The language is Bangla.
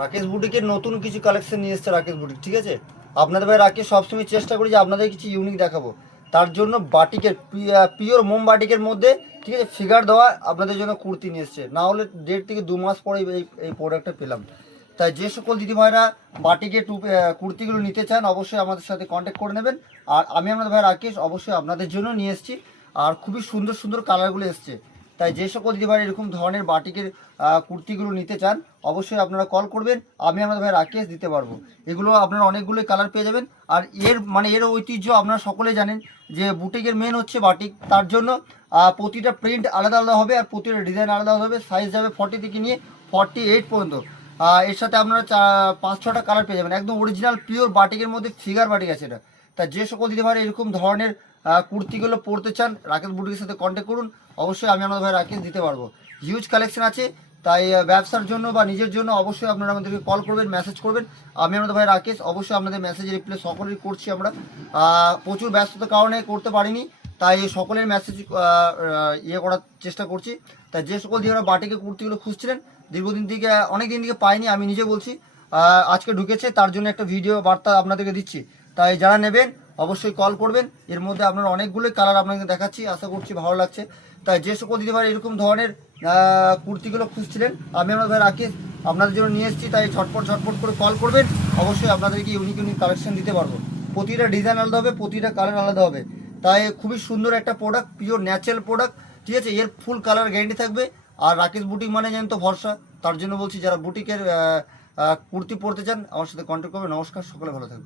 রাকেশ বুটিকের নতুন কিছু কালেকশন নিয়ে এসেছে রাকেশ বুটিক, ঠিক আছে। আপনাদের ভাই রাকেশ সবসময় চেষ্টা করি যে আপনাদের কিছু ইউনিক দেখাবো। তার জন্য বাটিকের পিওর মোম বাটিকের মধ্যে, ঠিক আছে, ফিগার দেওয়া আপনাদের জন্য কুর্তি নিয়ে এসছে। না হলে 1.5 থেকে 2 মাস পরে এই প্রোডাক্টটা পেলাম। তাই যে সকল দিদিভাইরা বাটিকের কুর্তিগুলো নিতে চান অবশ্যই আমাদের সাথে কন্ট্যাক্ট করে নেবেন। আর আমি আপনাদের ভাই রাকেশ অবশ্যই আপনাদের জন্য নিয়ে এসেছি। আর খুবই সুন্দর সুন্দর কালারগুলো এসছে। তাই যে সকল দিদিভাই এরকম ধরনের বাটিকের কুর্তিগুলো নিতে চান অবশ্যই আপনারা কল করবেন, আমি আমাদের ভাই রাকেশ দিতে পারবো। এগুলো আপনারা অনেকগুলোই কালার পেয়ে যাবেন। আর এর ঐতিহ্য আপনারা সকলে জানেন যে বুটিকের মেন হচ্ছে বাটিক। তার জন্য প্রতিটা প্রিন্ট আলাদা আলাদা হবে আর প্রতিটা ডিজাইন আলাদা আলাদা হবে। সাইজ যাবে 40 থেকে নিয়ে 48 পর্যন্ত। এর সাথে আপনারা 5-6টা কালার পেয়ে যাবেন। একদম অরিজিনাল পিওর বাটিকের মধ্যে ফিগার বাটিক আছে এটা। তা যে সকল দিদিভাই এরকম ধরনের কুর্তিগুলো পরতে চান রাকেশ বুটিকের সাথে কন্ট্যাক্ট করুন, অবশ্যই আমি আমাদের ভাই রাকেশ দিতে পারবো। হিউজ কালেকশন আছে। তাই ব্যবসার জন্য বা নিজের জন্য অবশ্যই আপনারা আমাদেরকে কল করবেন, মেসেজ করবেন। আমি আমাদের ভাই রাকেশ অবশ্যই আপনাদের মেসেজ রিপ্লাই সকলেই করছি আমরা। প্রচুর ব্যস্ততার কারণে করতে পারিনি, তাই সকলের মেসেজ ইয়ে করার চেষ্টা করছি। তাই যে সকল দিয়ে বাটিকে কুর্তিগুলো খুঁজছিলেন দীর্ঘদিন থেকে, অনেক দিন থেকে পাইনি, আমি নিজে বলছি আজকে ঢুকেছে, তার জন্য একটা ভিডিও বার্তা আপনাদেরকে দিচ্ছি। তাই যারা নেবেন অবশ্যই কল করবেন। এর মধ্যে আপনারা অনেকগুলোই কালার আপনাকে দেখাচ্ছি, আশা করছি ভালো লাগছে। তাই যে সকল দিদিভাই এরকম ধরনের কুর্তিগুলো খুঁজছিলেন আমি আমার ভাই রাকেশ আপনাদের জন্য নিয়ে এসেছি। তাই ঝটপট করে কল করবেন, অবশ্যই আপনাদেরকে ইউনিক কালেকশন দিতে পারবো। প্রতিটা ডিজাইন আলাদা হবে, প্রতিটা কালার আলাদা হবে। তাই খুবই সুন্দর একটা প্রোডাক্ট, পিওর ন্যাচারাল প্রোডাক্ট, ঠিক আছে। এর ফুল কালার গ্যারেন্টি থাকবে। আর রাকেশ বুটিক মানে জানেন তো ভরসা। তার জন্য বলছি যারা বুটিকের কুর্তি পরতে চান আমার সাথে কন্ট্যাক্ট করবে। নমস্কার, সকলে ভালো থাকবে।